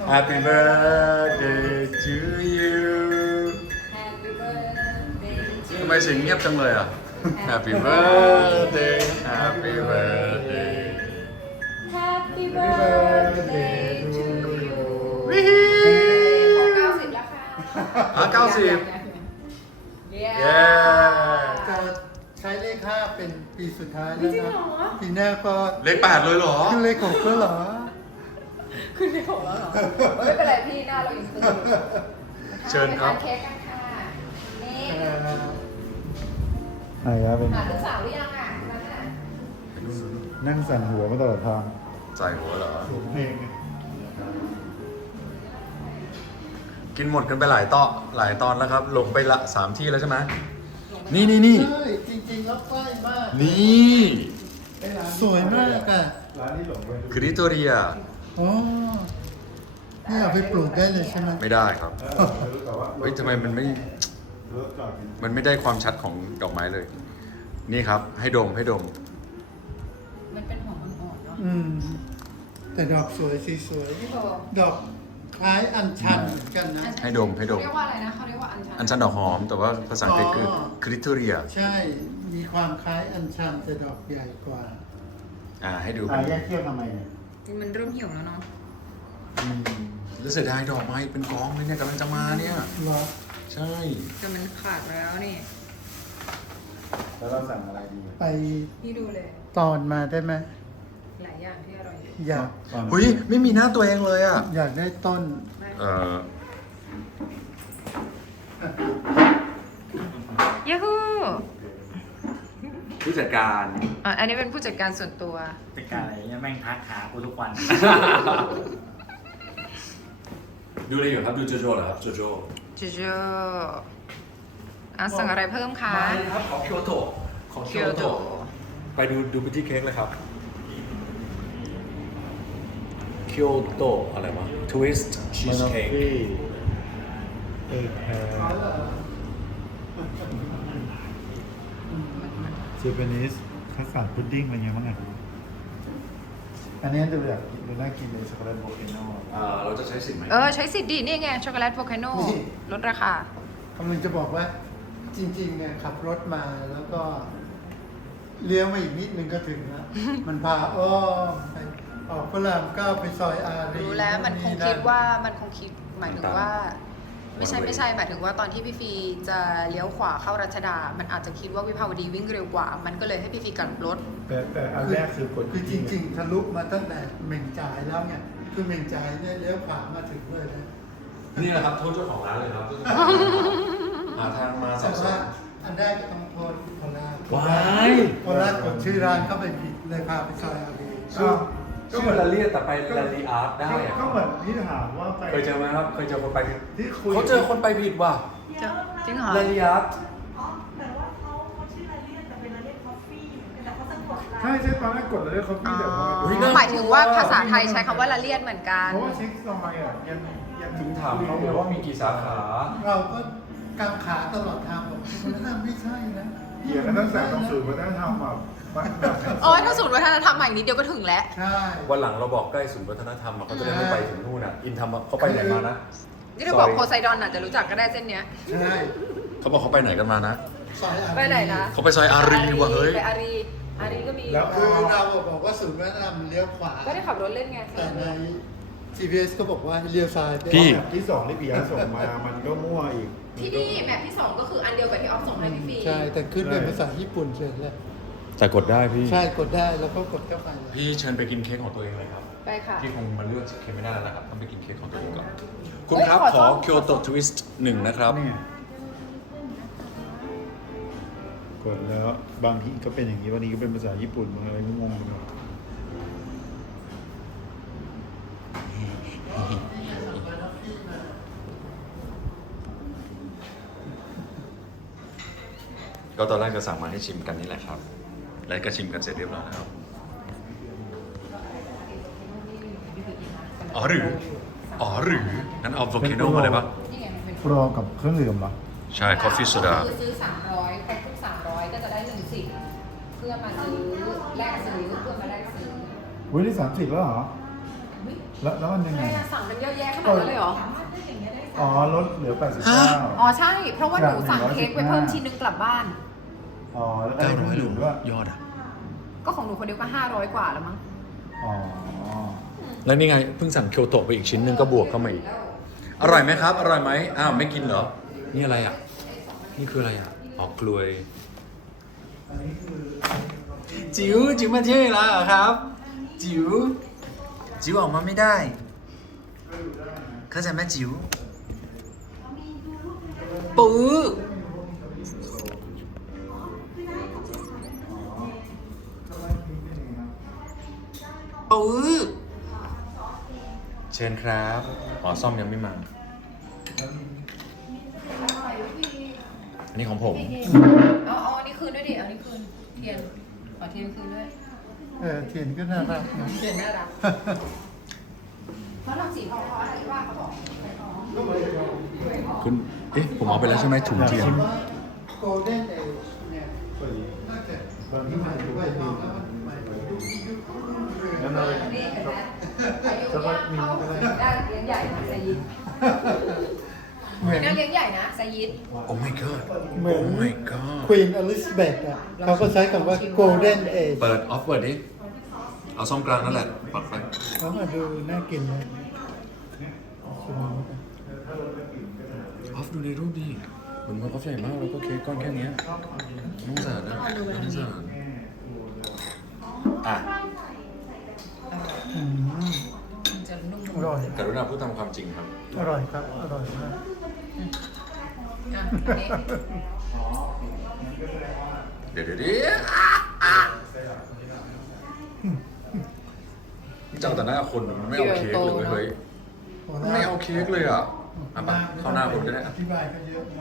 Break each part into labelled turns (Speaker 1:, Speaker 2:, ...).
Speaker 1: Happy birthday to you
Speaker 2: Happy birthday to
Speaker 1: ทำไมเสียงเงียบจังเลยอ่ะ Happy birthday Happy birthday
Speaker 2: Happy birthday to you
Speaker 1: วิฮี
Speaker 2: 90แล้วค่ะ
Speaker 1: 90
Speaker 2: เย้
Speaker 1: เย้
Speaker 3: จะใช้เลข5เป็นปีสุดท้ายแล้ว
Speaker 2: จริง
Speaker 3: นะ
Speaker 2: เหรอ
Speaker 3: ปีหน้าก็
Speaker 1: เลข8เลยเหรอ
Speaker 3: ขึ้นเลข6ก็เหรอ
Speaker 2: ขึ้นในของแล้วเหรอไม่เป็นไรพี่หน้าเรายังตึงอยู่
Speaker 1: เชิญครับ
Speaker 2: ไปทานเค้กกันค่ะนี่
Speaker 4: อะไรครับเป็น
Speaker 2: หาลูกสาวหรือยังอ่ะนั่นน่ะ
Speaker 4: นั่งสั่นหัวมาตลอดทาง
Speaker 1: ใส่หัวเหรอ
Speaker 4: สูงเพลง
Speaker 1: กินหมดกันไปหลายตอนแล้วครับ หลงไปละ3 ที่แล้วใช่ไหมนี่
Speaker 3: ใช่จริงๆแล้วใกล้มาก
Speaker 1: นี่
Speaker 3: สวยมากอ่ะ
Speaker 4: ร้านนี้หลงไป
Speaker 1: คริโตเรีย
Speaker 3: อ๋อนี่เอาไปปลูกได้เลยใช่ไหม
Speaker 1: ไม่ได้ครับ
Speaker 4: รู้แต่ว่า
Speaker 1: เฮ้ยทำไมมันไม่
Speaker 4: รถจอดอยู่
Speaker 1: มันไม่ได้ความชัดของดอกไม้เลย นี่ครับ ให้ดม
Speaker 2: มันเป็นหอมอ่อนๆเนาะ
Speaker 3: แต่ดอกสวยสีสวย
Speaker 2: พี่โบ
Speaker 3: ดอกคล้ายอัญชันเหมือนกันนะ
Speaker 1: ให้ดม
Speaker 2: เขาเรียกว่าอะไรนะเขาเรียกว่าอัญชัน
Speaker 1: อันชันดอกหอม แต่ว่าภาษาอังกฤษคือคริโตเรีย
Speaker 3: ใช่มีความคล้ายอัญชันแต่ดอกใหญ่กว่า
Speaker 1: ให้ดู
Speaker 4: ตายแยกเที่ยวทำไมเนี่ย
Speaker 2: มันเริ่มเหี่ยวแล้วเนาะ
Speaker 1: แล้วเสียดายดอกไม้เป็นกองเลยเนี่ยกำลังจะมาเนี่ย
Speaker 3: เหรอ
Speaker 1: ใช่
Speaker 2: แต่มันขาดแล้วนี่
Speaker 4: แล้วเราสั่งอะไรดี
Speaker 3: ไป
Speaker 2: พี่ดูเลย
Speaker 3: ตอนมาได้ไหม
Speaker 2: หลายอย่างที่อร่อยอยู่
Speaker 3: อยาก
Speaker 1: เฮ้ยไม่มีหน้าตัวเองเลยอ่ะ
Speaker 3: อยากได้ต้น
Speaker 1: เออ
Speaker 2: ยูฮู
Speaker 1: ผู้จัดการ
Speaker 2: อันนี้เป็นผู้จัดการส่วนตัว
Speaker 5: เป็นการอะไรเนี่ยแม่งทักหากูทุกวัน
Speaker 1: ดูอะไรอยู่ครับ ดูโจโจเหรอครับโจโจ
Speaker 2: จูจูสั่งอะไรเพิ่มคะ
Speaker 1: มาเลยครับของเคียวโตของเคียวโตไปดูพิธีเค้กเลยครับเคียวโตอะไรวะทวิสต์ชี
Speaker 4: มา
Speaker 1: ส
Speaker 4: นอฟ
Speaker 1: เค้ก
Speaker 4: ฟี่เอกแพเจแปนิสคัสตาร์ดพุดดิ้งอะไรเงี้ยมั้งอ่ะอันนี้ดูอยากกินดูน่ากินเลยช็อกโกแลตโบเกโน่
Speaker 1: เราจะใช้สิทธิ์ไหม
Speaker 2: ใช้สิทธิ์ดีนี่ไง ช็อกโกแลตโวลคาโน
Speaker 3: นี่
Speaker 2: ลดราคา
Speaker 3: กำลังจะบอกว่าจริงๆเนี่ยขับรถมาแล้วก็เลี้ยวมาอีกนิดนึงก็ถึงแล้ว มันพาอ้อมไปออกพระราม9ไปซอยอารี
Speaker 2: รู้แล้วมันคงคิดว่ามันคงคิดหมายถึงว่า ไม่ใช่หมายถึงว่าตอนที่พี่ฟีจะเลี้ยวขวาเข้ารัชดา มันอาจจะคิดว่าวิภาวดีวิ่งเร็วกว่า มันก็เลยให้พี่ฟีกลับรถ
Speaker 4: แต่อันแรกคือกด
Speaker 3: คือจริงๆทะลุมาตั้งแต่เหม่งจ่ายแล้วเนี่ยคือเหม่งจ่ายเนี่ยเลี้ยวขวามาถึงเลยนะ
Speaker 1: นี่แหละครับโทษเจ้าของร้านเลยครับหาทางมาสั
Speaker 3: แต่
Speaker 1: บส
Speaker 3: ว่าน อันแรกก็ต้องโทษโคราช
Speaker 1: ว้าย
Speaker 3: โคราชกดชื่อร้านเข้าไปผิดเลยพาไปซอยอารี
Speaker 1: ก็เหมือนลาเลียแต่ไปลาลีอาร์ตได้อะ
Speaker 4: ก็เหมือนที่ถามว่าไป
Speaker 1: เคยเจอไหมครับ เคยเจอคนไปผิด
Speaker 4: ที่คุย
Speaker 1: เขาเจอคนไปผิดว่ะ
Speaker 2: จริงเหรอ
Speaker 1: ลาลีอาร์ต
Speaker 6: อ๋อแต่ว่าเขาชื่อลาเลียนแต่เป็นลาเลียนคอฟฟี่แต่เขาสะกดลาย
Speaker 4: ใช่ใช่ตอนแรกกดเลยเขาพี่แต่พอ
Speaker 1: เฮ้ย
Speaker 4: ไป
Speaker 1: น่
Speaker 2: หมายถึงว่าภาษาไทยใช้คำว่าละเลียดเหมือนกัน
Speaker 4: เพราะว่าเช็คทำไมอ่ะยัง
Speaker 1: ถึงถามเขาเลยว่ามีกี่สาขา
Speaker 3: เราก็กางขาตลอดทางบอกมันน่าไม่ใช่นะ
Speaker 4: เกี่ยวกันตั้งแต่ต้องสื่อวัฒนธรรมแบบ
Speaker 2: ถ้าศูนย์วัฒนธรรมใหม่นิดเดียวก็ถึงแล้ว
Speaker 3: ใช่
Speaker 1: วันหลังเราบอกใกล้ศูนย์วัฒนธรรมอะเขาจะได้ไม่ไปถึงนู่นอ่ะ อินทำเขาไปไหนมานะ
Speaker 2: นี่เราบอกโพไซดอนอาจจะรู้จักก็ได้เส้นเนี้ย
Speaker 3: ใช่
Speaker 1: เขาบอกเขาไปไหนกันมานะ
Speaker 3: ซอยอารี
Speaker 2: ไปไหนนะ
Speaker 1: เขาไปซอยอารีว่ะเฮ้ย
Speaker 2: ไปอารีก็มี
Speaker 4: แล้ว
Speaker 3: คือเราบอกว่าศูนย์วัฒนธรรมเลี้ยวขวา
Speaker 2: ก็ได้ขับรถเล่นไง
Speaker 3: แต่ใน GPS ก็บอกว่าให้เลี้ยวซ้ายไป
Speaker 1: พี่
Speaker 4: แบบที่สองที่ปีอาส่งมามันก็มั่วอีก
Speaker 2: ที่นี่แมปที่ 2 ก็คืออันเดียวกับที่ออฟส่งให้พี่ฟี
Speaker 3: ใช่ แต่ขึ้นเป็นภาษาญี่ปุ่นเฉยเลย
Speaker 1: แต่กดได้พี่
Speaker 3: ใช่กดได้แล้วก็กดเข้าไปเลย
Speaker 1: พี่เชิญไปกินเค้กของตัวเองเลยครับ
Speaker 2: ไปค่ะ
Speaker 1: พี่คงมาเลือกเค้กไม่ได้แล้วนะครับ ต้องไปกินเค้กของตัวเองก่อน คุณ
Speaker 2: เฮ้ย
Speaker 1: ครับ
Speaker 2: ขอ
Speaker 1: ข
Speaker 2: โท
Speaker 1: อ
Speaker 2: ษ
Speaker 1: เคียวโตทวิสต์หนึ่งนะครับ
Speaker 4: นี่ไงกดแล้วบางทีก็เป็นอย่างนี้บางทีก็เป็นภาษาญี่ปุ่นบางอะไรก็งงไปหมด
Speaker 1: ก็ตอนแรกจะสั่งมาให้ชิมกันนี่แหละครับ แล้วก็ชิมกันเสร็จเรียบร้อยแล้ว อ๋อหรืองั้นเอาโวลคาโนมาเลยปะ
Speaker 2: นี่ไงมันเป็น
Speaker 4: โปรกับเครื่องดื่มเหรอ
Speaker 1: ใช่ คอฟฟี่โซดา
Speaker 2: คือซื้อ300ครบทุก300 ก็จะได้1สิทธิ์เพื่อมาซื้อแลกซื้อเพื่อมาแลกซื้อ
Speaker 4: เว้ยที่30แล้วเหรอ
Speaker 2: อุ๊ย
Speaker 4: แล้วมันยังไง
Speaker 2: สั่งกันเยอะแยะขนาดนั้นเลยเหรอ
Speaker 4: อ๋อลดเหลือ
Speaker 2: อ๋อ
Speaker 4: 89
Speaker 2: ใช่ เพราะว่าหนูสั่งเค้กไปเพิ่มชิ้นนึงกลับบ้าน
Speaker 4: อ๋อแล้วก็ได้เครื่อง
Speaker 1: 900
Speaker 4: ดื่มด้วย
Speaker 1: ยอดอ่ะ
Speaker 2: ก็ของหนูคนเดียวก็500 กว่าแล้วมั้ง
Speaker 4: อ๋อ
Speaker 1: แล้วนี่ไงเพิ่งสั่งเคียวโตะไปอีกชิ้นหนึงก็บวกเข้ามาอีก อร่อยไหมครับ อร่อยไหมอ้าวไม่กินเหรอ นี่อะไรอ่ะ นี่คืออะไรอ่ะอ๋อกล้วย จิ๋วมาเที่ยวอีกแล้วเหรอครับ จิ๋วออกมาไม่ได้เข้าใจไหมจิ๋วปื้อปื้อเชิญครับอ๋อซ่อมยังไม่มา อันนี้ของผม
Speaker 2: เอาอันนี้คืนด้วยดิ เอาอันนี้คืน เทียน ขอเทียนคืนด้วย
Speaker 3: เทียนก็น่ารักนะ
Speaker 2: เทียนน่ารักเขาทำสีทองเพราะอะไรว่าเขาบอก
Speaker 1: คุณเอ๊ะ ผมเอาไปแล้วใช่ไหมถุงเทียน
Speaker 3: โกลเด้นเอจเนี่ยน่าจะ
Speaker 4: บางที่มันดู
Speaker 3: ไป
Speaker 4: ไม่
Speaker 3: ม
Speaker 4: ดี
Speaker 3: องแล้วมันยุค
Speaker 4: แล้วเรา
Speaker 2: นี่เห็นไหมอายุย่างเข้าได้เลี้ยงใหญ่นะไซยิด
Speaker 3: เหมือน
Speaker 2: น่าเลี้ยงใหญ่นะไซยิด
Speaker 1: โอ้ my god
Speaker 3: เหมือน
Speaker 1: โอ้ my god
Speaker 3: ควีนอลิซาเบธอ่ะเขาก็ใช้คำว่า golden age
Speaker 1: เปิดออฟเปิดดิ เอาซ่อมกลางนั่นแหละปัดไป
Speaker 3: เขามาดูน่ากินนะชิมมันกัน
Speaker 1: ออฟดูในรูปดิเหมือนมันออฟใหญ่มากแล้วก็เค้กก้อนแค่เนี้ยน้องสารนะน้องสารอ่ะ
Speaker 3: อืม
Speaker 2: มันจะนุ่ม
Speaker 3: อร่อย
Speaker 1: กรุณาพูดตามความจริงครับ
Speaker 3: อร่อยครับ อร่อยมาก
Speaker 2: อ่ะอันนี้
Speaker 1: เดี๋ยวมันจะเอาแต่หน้าคนมันไม่เอาเค้กเลยเว้ยเฮ้ยมันไม่เอาเค้กเลยอ่ะอ่ะไปเข้าหน้าผมก็ได้
Speaker 3: อ
Speaker 1: อ่ะ
Speaker 3: ธิบายก็เยอะนะ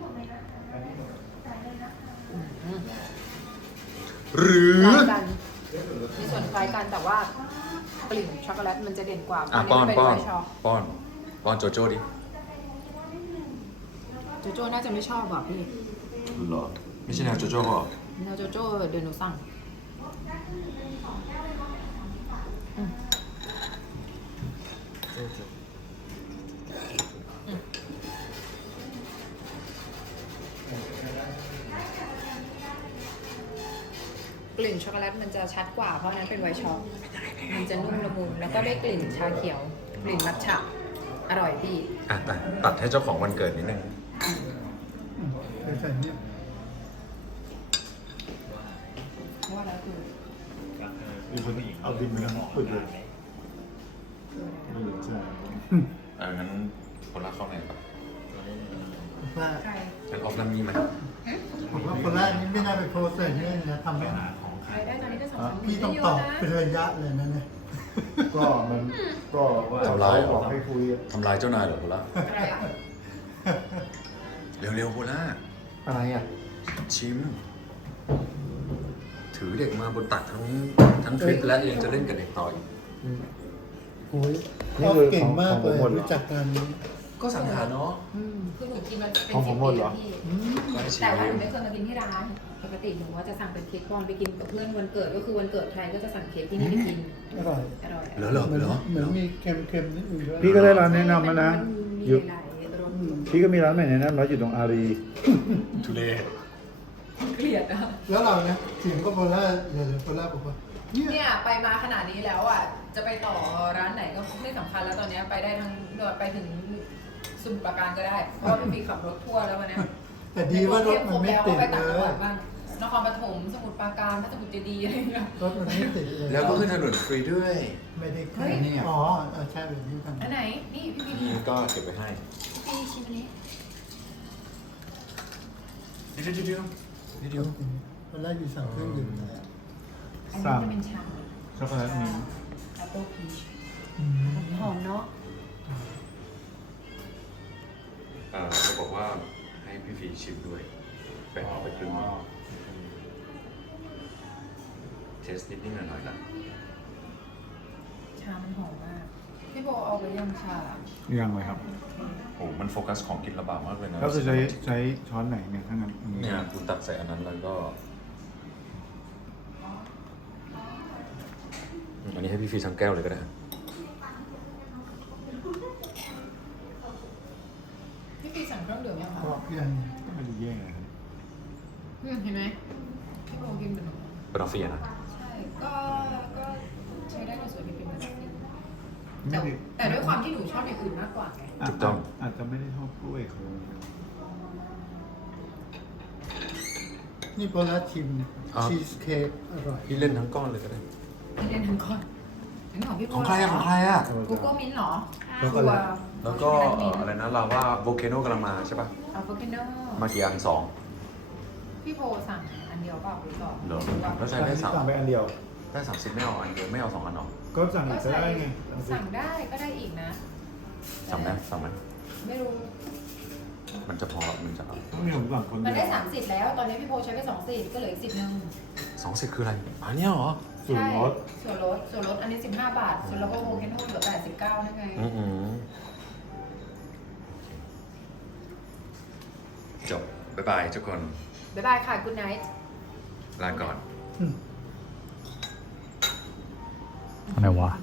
Speaker 1: หรือ
Speaker 2: คล้ายกันมีส่วนคล้ายกันแต่ว่ากลิ่นช็อกโกแลตมันจะเด่นกว่า
Speaker 1: อ่ะ
Speaker 2: น
Speaker 1: ป้อน
Speaker 2: นี้
Speaker 1: ป้อน
Speaker 2: ไม่ชอบ
Speaker 1: ป้อนโจโจ้ดิ
Speaker 2: โจโจ้น่าจะไม่ชอบอ่ะพี่
Speaker 1: หรอไม่ใช่แนวโจโจ้หรอ
Speaker 2: แนวโจโจ้เดี๋ยวหนูสั่งกลิ่นช็อกโกแลตมันจะชัดกว่าเพราะอันนั้นเป็นไวท์ช็อกมันจะนุ่มละมุนแล้วก็ได้กลิ่นชาเขียว กลิ่นมัทฉะอร่อยพี่
Speaker 1: อ่ะตัดให้เจ้าของวันเกิดนิดนึง
Speaker 3: เคยใส่เนี่ย
Speaker 2: ว่าแล้วคือ
Speaker 4: อีกคนอีกเอาดินมาขุดเลยใช่
Speaker 1: งั้นคนละเข้าไหนครับ
Speaker 3: ว่า
Speaker 2: ใคร
Speaker 1: งั้นออฟน้ำมีไหม
Speaker 3: ผมว่าคนแรกนี่ไม่น่าไปโพสต์เลยเนี่ยนะทำให้
Speaker 2: ใครได้ตอนนี้ก็2-3
Speaker 3: พี่ต้องตอบเป็นระยะเลยนะเนี่ย
Speaker 4: ก็มันก็บอกให้คุย
Speaker 1: ทำลายเจ้านายเหรอโคล่า
Speaker 2: อะไรอ่ะ
Speaker 1: เร็วๆโคล่า
Speaker 4: อะไรอ่ะ
Speaker 1: ชิม ถือเด็กมาบนตักทั้งทริปและยังจะเล่นกับเด็กต่ออีก
Speaker 3: โอ้ยเขาเก่งมากเลยรู้จักกัน
Speaker 1: ก็สังหารเนาะ
Speaker 2: คือหนูกินมาเป็น
Speaker 4: ของผมหมดเหรอ
Speaker 2: 10 ปี
Speaker 3: อืม
Speaker 1: ก็ให้ชิ
Speaker 2: แต่
Speaker 1: ม
Speaker 2: ว่าหนูไม่เคยมากินที่ร้าน ปกติหนูว่าจะสั่งเป็นเค้กบอลไปกินกับเพื่อนวันเกิดก็คือวันเกิดใครก็จะสั่งเค้กที่นี่ไปกิน
Speaker 3: อร่อย
Speaker 2: อร่อย
Speaker 1: เหรอเหรอ
Speaker 3: เหมือน
Speaker 1: เหรอ
Speaker 3: เหมือนมีเค็มๆนิดนึงด้วย
Speaker 4: พี่ก็ได้ร้านแนะนำมานะ
Speaker 2: มี
Speaker 4: อยู่
Speaker 2: หลายรส
Speaker 4: พี่ก็มีร้านใหม่แนะนำร้านอยู่ตรงอารี
Speaker 1: ทุเรศ
Speaker 2: เกลียดอ่ะ
Speaker 3: แล้วเราเนี่ยเสียงก็โพล่าเดี๋ยวโพล่าบอกว่าเนี่ย
Speaker 2: เนี่ยไปมาขนาดนี้แล้วอ่ะ จะไปต่อร้านไหนก็ไม่สำคัญแล้วตอนเนี้ยไปได้ทั้งไปถึงสมุทรปราการก็ได้ เพราะว่าพี่ขับรถทั่วแล้ววันเนี้ย
Speaker 3: แต่ดีว่ารถมันไม่ติด
Speaker 2: ไป
Speaker 3: เล
Speaker 2: ต่างจังหวั
Speaker 3: ย
Speaker 2: ดบ้างนครปฐมสมุทรปราการพระสมุทรเจดีย์อะไรอย่างเงี้ย
Speaker 3: รถมันไม่ติดเลย
Speaker 1: แล้วก็ขึ้นถนนฟรีด้วย
Speaker 3: ไม่ได้
Speaker 2: เฮ้
Speaker 3: ขึ้น
Speaker 2: ย
Speaker 3: อ๋อใช่แบบนี้กัน
Speaker 2: อันไหน นี่พี่
Speaker 1: นี่ก็เก็บไว้ให้
Speaker 2: พี่ชิมอันนี้
Speaker 1: เดี๋ยว
Speaker 3: โพล่าอยู่สั่งเครื่องดื่มนะ
Speaker 2: อันนี้จะเป็นชา
Speaker 4: ช็อกโกแลตมิ้นท์
Speaker 2: แอปเปิลพีช
Speaker 3: อืม
Speaker 2: หอมเนาะ
Speaker 1: จะบอกว่าให้พี่ฟีชิมด้วยแบ่งออกไปครึ่งหนึ่งเทสนิดนิดหน่อยๆนะ
Speaker 2: ชามันหอมมาก พี่โบเอาไปยังชา
Speaker 4: ยังเลยครับ
Speaker 1: โอ้มันโฟกัสของกินลำบากมากเลยนะ
Speaker 4: ก็คือใช้ช้อนไหนเนี่ยถ้างั้นอันนี้
Speaker 1: เนี่ยคุณตักใส่อันนั้นแล้วก็ อันนี้ให้พี่ฟีทั้งแก้วเลยก็ได้
Speaker 2: เครื่องดื่มยังคะ
Speaker 3: บอกเพื่อน
Speaker 4: ก็ไม่ได้แย่งอะไรครับ
Speaker 2: เห็นไหมพี่โบกินเป็น
Speaker 1: เป็นออฟฟี่นะ
Speaker 2: ใช่ก็ใช้ได้ในส่วนที่เป็นแบบนี้
Speaker 4: ไม่ได้
Speaker 2: แต่ด้วยความที่หนูชอบอย่างอื่นมากกว่าไง
Speaker 1: ถูกต้อง
Speaker 4: อาจจะไม่ได้ชอบกล้วยเขา
Speaker 3: นี่โบราชิมชีสเค้กอร่อย
Speaker 1: พี่เล่นทั้งก้อนเลยก็ได้
Speaker 2: พี่เล่นทั้งก้อนถึงของพี่โบ
Speaker 1: ของใครอะของใครอะ
Speaker 2: กูโก้มิ้นท์เหรอ
Speaker 4: แล้วก็
Speaker 2: ชัว
Speaker 4: แล้ว
Speaker 2: ร์
Speaker 1: แล้วก็อะไรนะลาว่าโวลเคโนกำลังมาใช่ป่ะ
Speaker 2: อะโวคาโด
Speaker 1: มากี่อันสอง
Speaker 2: พี่โบสั่งอันเดียวเปล่าหรือสอง
Speaker 1: เหรอ
Speaker 2: ว่า
Speaker 1: แล้วใช้ได้สาม
Speaker 4: สั่งไปอันเดียว
Speaker 1: ได้30ไม่เอาอันเดียวไม่เอา2 อันหรอ
Speaker 4: ก็สั่งอีกก็ได้ไง
Speaker 2: สั่งได้ก็ได้อีกนะ
Speaker 1: สั่งไหมสั่งไหม
Speaker 2: ไม่รู้
Speaker 1: มันจะพอมันจะเอา
Speaker 4: ต้องมีผมสั่งคน
Speaker 2: มัน
Speaker 4: เดี
Speaker 2: ได้
Speaker 4: ยว
Speaker 2: 30แล้ว ตอนนี้พี่โบใช้ไป2สิทธิ์ก็เหลืออีก10นึง
Speaker 1: 2 10คืออะไรอันเนี้ยเหรอ
Speaker 4: ส่วนลด
Speaker 2: ส่วนลดอันนี้15 บาท ส่วนเราก็โฮเคนโฮเหลือ89นั่นไง
Speaker 1: อืมจบ บ๊ายบายทุกคน
Speaker 2: บ๊ายบายค่ะ good night
Speaker 1: ลาก่อน
Speaker 4: อะไรวะ